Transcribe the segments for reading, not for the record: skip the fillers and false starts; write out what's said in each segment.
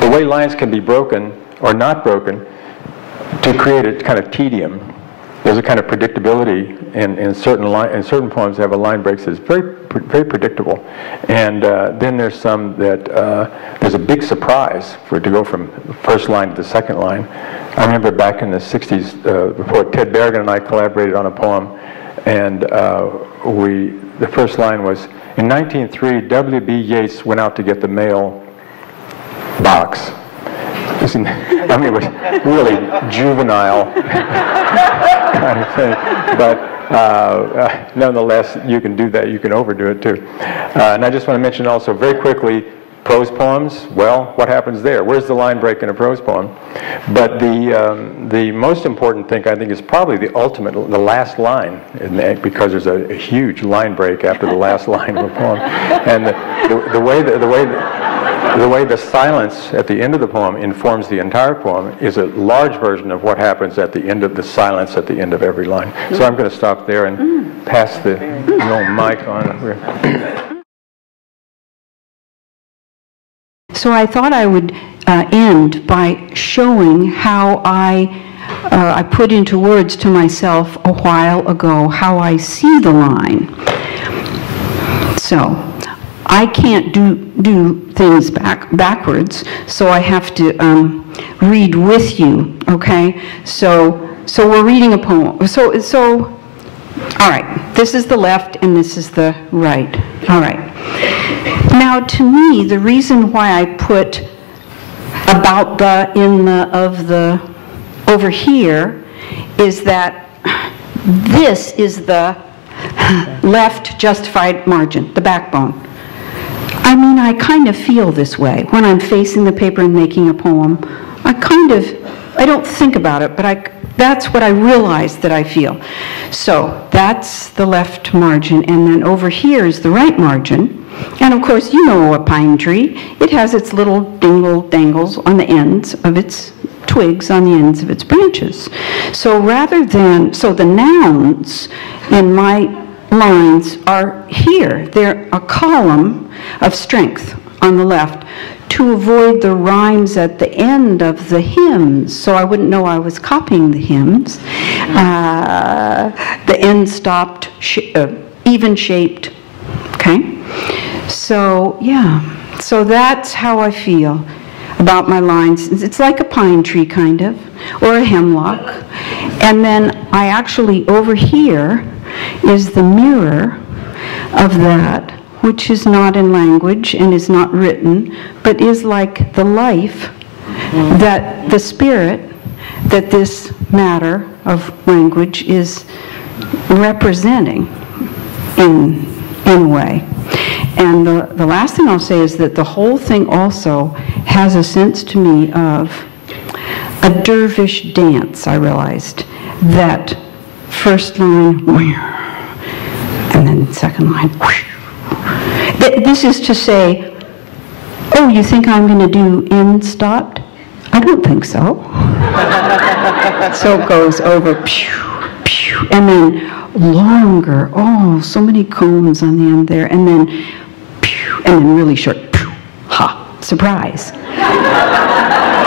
the way lines can be broken or not broken to create a kind of tedium. There's a kind of predictability in certain poems that have a line breaks that's very predictable, and then there's some that there's a big surprise for it to go from the first line to the second line. I remember back in the 60s, before Ted Berrigan and I collaborated on a poem, and the first line was, in 1903, W.B. Yeats went out to get the mail box. I mean, it was really juvenile kind of thing, but nonetheless, you can do that. You can overdo it too. And I just want to mention also very quickly, prose poems. Well, what happens there? Where's the line break in a prose poem? But the most important thing, I think, is probably the last line, because there's a huge line break after the last line of a poem, and the way the silence at the end of the poem informs the entire poem is a large version of what happens at the end of the silence at the end of every line. So I'm going to stop there and pass the old mic on. So I thought I would end by showing how I put into words to myself a while ago how I see the line. So I can't do things backwards, so I have to read with you, okay? So we're reading a poem. So all right, this is the left and this is the right. All right. Now, to me, the reason why I put about the, in the, of the, over here, is that this is the left justified margin, the backbone. I mean, I kind of feel this way. When I'm facing the paper and making a poem, I don't think about it, but that's what I realize that I feel. So that's the left margin, and then over here is the right margin. And of course, you know a pine tree. It has its little dingle-dangles on the ends of its twigs, on the ends of its branches. So the nouns in my lines are here. They're a column of strength on the left to avoid the rhymes at the end of the hymns, so I wouldn't know I was copying the hymns. The end stopped, even shaped, okay? So, yeah, so that's how I feel about my lines. It's like a pine tree, kind of, or a hemlock. And then I actually, over here, is the mirror of that, which is not in language and is not written, but is like the life that the spirit, that this matter of language is representing in a way. And the last thing I'll say is that the whole thing also has a sense to me of a dervish dance. I realized that first line, and then second line. This is to say, oh, you think I'm going to do end stopped? I don't think so. So it goes over, and then longer. Oh, so many cones on the end there, and then really short. Ha! Surprise.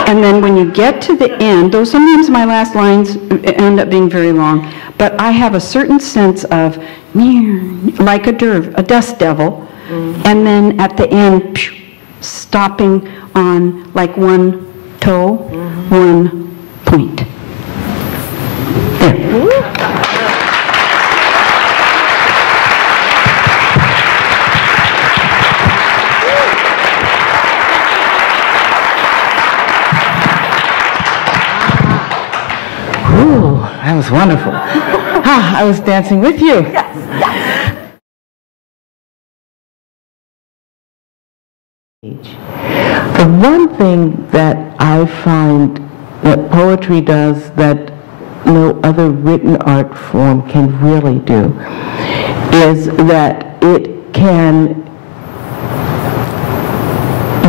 And then when you get to the end, though sometimes my last lines end up being very long, but I have a certain sense of like a dust devil, and then at the end, stopping on like one toe, one point. There. That was wonderful. I was dancing with you. Yes. The one thing that I find that poetry does that no other written art form can really do is that it can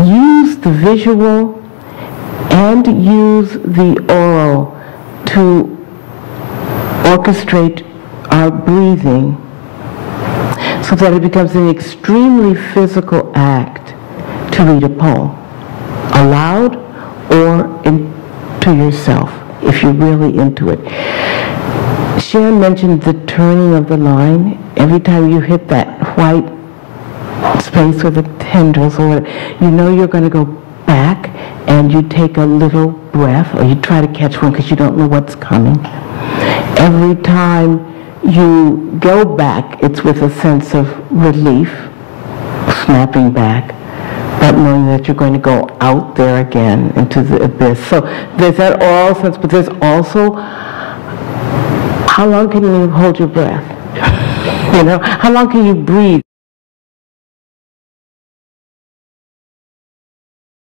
use the visual and use the oral to orchestrate our breathing so that it becomes an extremely physical act to read a poem. aloud or into yourself, if you're really into it. Sharon mentioned the turning of the line. Every time you hit that white space with the tendrils, or you know you're going to go back, and you take a little breath, or you try to catch one because you don't know what's coming. Every time you go back, it's with a sense of relief, snapping back, but knowing that you're going to go out there again into the abyss. So there's that all sense, but there's also, how long can you hold your breath? You know, how long can you breathe?